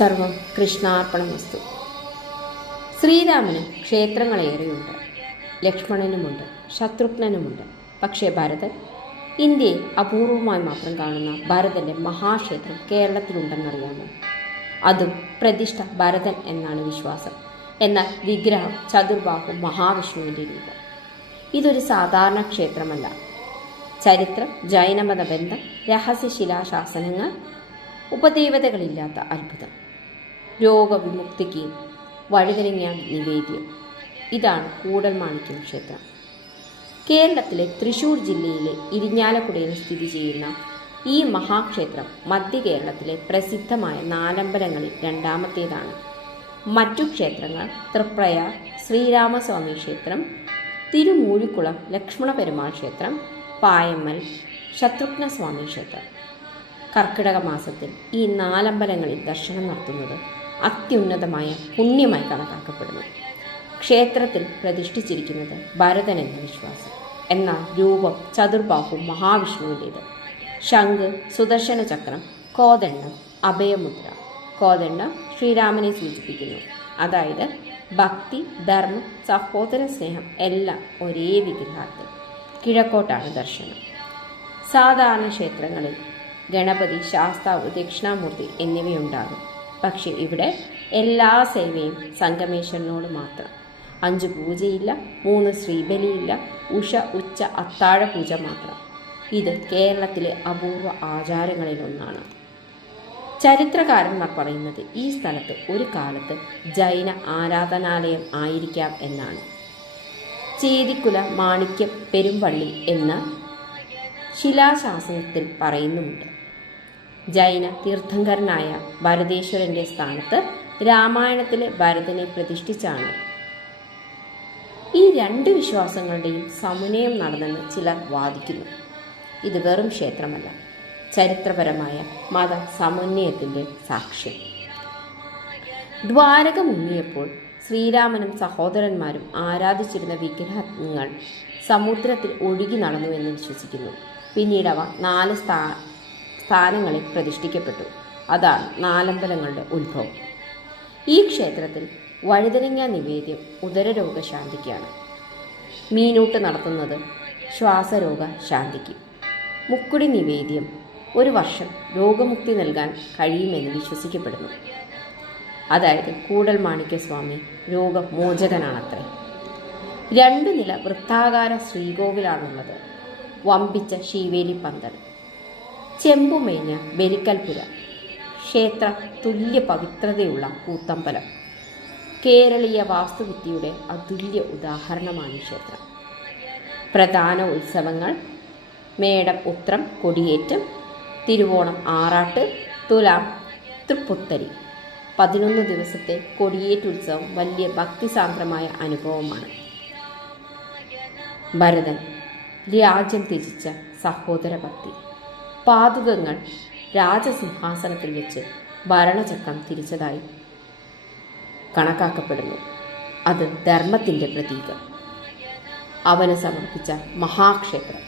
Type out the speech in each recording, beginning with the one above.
സർവം കൃഷ്ണാർപ്പണമസ്തു. ശ്രീരാമന് ക്ഷേത്രങ്ങളേറെയുണ്ട്, ലക്ഷ്മണനുമുണ്ട്, ശത്രുഘ്നനുമുണ്ട്. പക്ഷേ ഭരതൻ, ഇന്ത്യയിൽ അപൂർവമായി മാത്രം കാണുന്ന ഭരതൻ്റെ മഹാക്ഷേത്രം കേരളത്തിലുണ്ടെന്നറിയാമോ? അതും പ്രതിഷ്ഠ ഭരതൻ എന്നാണ് വിശ്വാസം. എന്നാൽ വിഗ്രഹം ചതുർബാഹു മഹാവിഷ്ണുവിൻ്റെ രൂപം. ഇതൊരു സാധാരണ ക്ഷേത്രമല്ല. ചരിത്രം, ജൈനമത ബന്ധം, രഹസ്യശിലാശാസനങ്ങൾ, ഉപദേവതകളില്ലാത്ത അത്ഭുതം, രോഗവിമുക്തിക്ക് വഴുതനങ്ങ നിവേദ്യം. ഇതാണ് കൂടൽമാണിക്യം ക്ഷേത്രം. കേരളത്തിലെ തൃശ്ശൂർ ജില്ലയിലെ ഇരിഞ്ഞാലക്കുടയിൽ സ്ഥിതി ചെയ്യുന്ന ഈ മഹാക്ഷേത്രം മധ്യ കേരളത്തിലെ പ്രസിദ്ധമായ നാലമ്പലങ്ങളിൽ രണ്ടാമത്തേതാണ്. മറ്റു ക്ഷേത്രങ്ങൾ തൃപ്രയാർ ശ്രീരാമസ്വാമി ക്ഷേത്രം, തിരുമൂഴിക്കുളം ലക്ഷ്മണ പെരുമാൾ ക്ഷേത്രം, പായമ്മൽ ശത്രുഘ്നസ്വാമി ക്ഷേത്രം. കർക്കിടക മാസത്തിൽ ഈ നാലമ്പലങ്ങളിൽ ദർശനം നടത്തുന്നത് അത്യുന്നതമായ പുണ്യമായി കണക്കാക്കപ്പെടുന്നു. ക്ഷേത്രത്തിൽ പ്രതിഷ്ഠിച്ചിരിക്കുന്നത് ഭരതൻ എന്ന വിശ്വാസം. എന്നാൽ രൂപം ചതുർബാഹു മഹാവിഷ്ണുവിൻ്റേത്. ശംഖ്, സുദർശന ചക്രം, കോദണ്ഡം, അഭയമുദ്ര. കോദണ്ഡം ശ്രീരാമനെ സൂചിപ്പിക്കുന്നു. അതായത് ഭക്തി, ധർമ്മം, സഹോദര സ്നേഹം എല്ലാം ഒരേ വിഗ്രഹത്തിൽ. കിഴക്കോട്ടാണ് ദർശനം. സാധാരണ ക്ഷേത്രങ്ങളിൽ ഗണപതി, ശാസ്താവ്, ദക്ഷിണാമൂർത്തി എന്നിവയുണ്ടാകും. പക്ഷെ ഇവിടെ എല്ലാ സേവയും സംഗമേശ്വരനോട് മാത്രം. 5 പൂജയില്ല, 3 ശ്രീബലിയില്ല, ഉഷ, ഉച്ച, അത്താഴ പൂജ മാത്രം. ഇത് കേരളത്തിലെ അപൂർവ ആചാരങ്ങളിലൊന്നാണ്. ചരിത്രകാരന്മാർ പറയുന്നത് ഈ സ്ഥലത്ത് ഒരു കാലത്ത് ജൈന ആരാധനാലയം ആയിരിക്കാം എന്നാണ്. ചേതിക്കുല മാണിക്യം പെരുമ്പള്ളി എന്ന ശിലാശാസനത്തിൽ പറയുന്നുമുണ്ട്. ജൈന തീർത്ഥങ്കരനായ ഭരതേശ്വരൻ്റെ സ്ഥാനത്ത് രാമായണത്തിലെ ഭരതനെ പ്രതിഷ്ഠിച്ചാണ്. ഈ 2 വിശ്വാസങ്ങളുടെയും സമന്വയം നടന്നെന്ന് ചിലർ വാദിക്കുന്നു. ഇത് വെറും ക്ഷേത്രമല്ല, ചരിത്രപരമായ മത സമന്വയത്തിൻ്റെ സാക്ഷ്യം. ദ്വാരക മുങ്ങിയപ്പോൾ ശ്രീരാമനും സഹോദരന്മാരും ആരാധിച്ചിരുന്ന വിഗ്രഹങ്ങൾ സമുദ്രത്തിൽ ഒഴുകി നടന്നുവെന്ന് വിശ്വസിക്കുന്നു. പിന്നീട് അവ 4 സ്ഥാനങ്ങളിൽ പ്രതിഷ്ഠിക്കപ്പെട്ടു. അതാണ് നാലമ്പലങ്ങളുടെ ഉത്ഭവം. ഈ ക്ഷേത്രത്തിൽ വഴുതനങ്ങ നിവേദ്യം ഉദരരോഗശാന്തിക്കാണ്. മീനൂട്ട് നടത്തുന്നത് ശ്വാസരോഗ ശാന്തിക്ക്. മുക്കുടി നിവേദ്യം 1 വർഷം രോഗമുക്തി നൽകാൻ കഴിയുമെന്ന് വിശ്വസിക്കപ്പെടുന്നു. അതായത് കൂടൽമാണിക്യസ്വാമി രോഗമോചകനാണത്രേ. 2 നില വൃത്താകാര ശ്രീകോവിലാണുള്ളത്. വമ്പിച്ച ശീവേലി പന്തൽ, ചെമ്പുമേഞ്ഞ ബലിക്കൽപുര, ക്ഷേത്ര തുല്യ പവിത്രതയുള്ള കൂത്തമ്പലം. കേരളീയ വാസ്തുവിദ്യയുടെ അതുല്യ ഉദാഹരണമാണ് ഈ ക്ഷേത്രം. പ്രധാന ഉത്സവങ്ങൾ മേടം ഉത്രം കൊടിയേറ്റം, തിരുവോണം ആറാട്ട്, തുലാം തൃപ്പുത്തരി. 11 ദിവസത്തെ കൊടിയേറ്റുത്സവം വലിയ ഭക്തിസാന്ദ്രമായ അനുഭവമാണ്. ഭരതൻ രാജ്യം ത്യജിച്ച സഹോദര ഭക്തി. പാതുകങ്ങൾ രാജസിംഹാസനത്തിൽ വെച്ച് ഭരണചക്രം തിരിച്ചതായി കണക്കാക്കപ്പെടുന്നു. അത് ധർമ്മത്തിൻ്റെ പ്രതീകം. അവന് സമർപ്പിച്ച മഹാക്ഷേത്രം,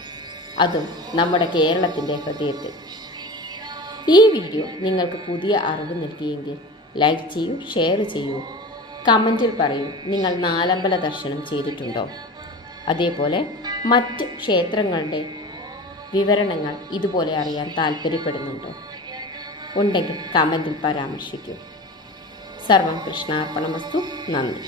അതും നമ്മുടെ കേരളത്തിൻ്റെ ഹൃദയത്തിൽ. ഈ വീഡിയോ നിങ്ങൾക്ക് പുതിയ അറിവ് നൽകിയെങ്കിൽ ലൈക്ക് ചെയ്യൂ, ഷെയർ ചെയ്യൂ, കമൻറ്റിൽ പറയൂ നിങ്ങൾ നാലമ്പല ദർശനം ചെയ്തിട്ടുണ്ടോ. അതേപോലെ മറ്റ് ക്ഷേത്രങ്ങളുടെ വിവരണങ്ങൾ ഇതുപോലെ അറിയാൻ താല്പര്യപ്പെടുന്നുണ്ടോ? ഉണ്ടെങ്കിൽ കമൻറ്റിൽ പരാമർശിക്കൂ. സർവം കൃഷ്ണാർപ്പണമസ്തു. നന്ദി.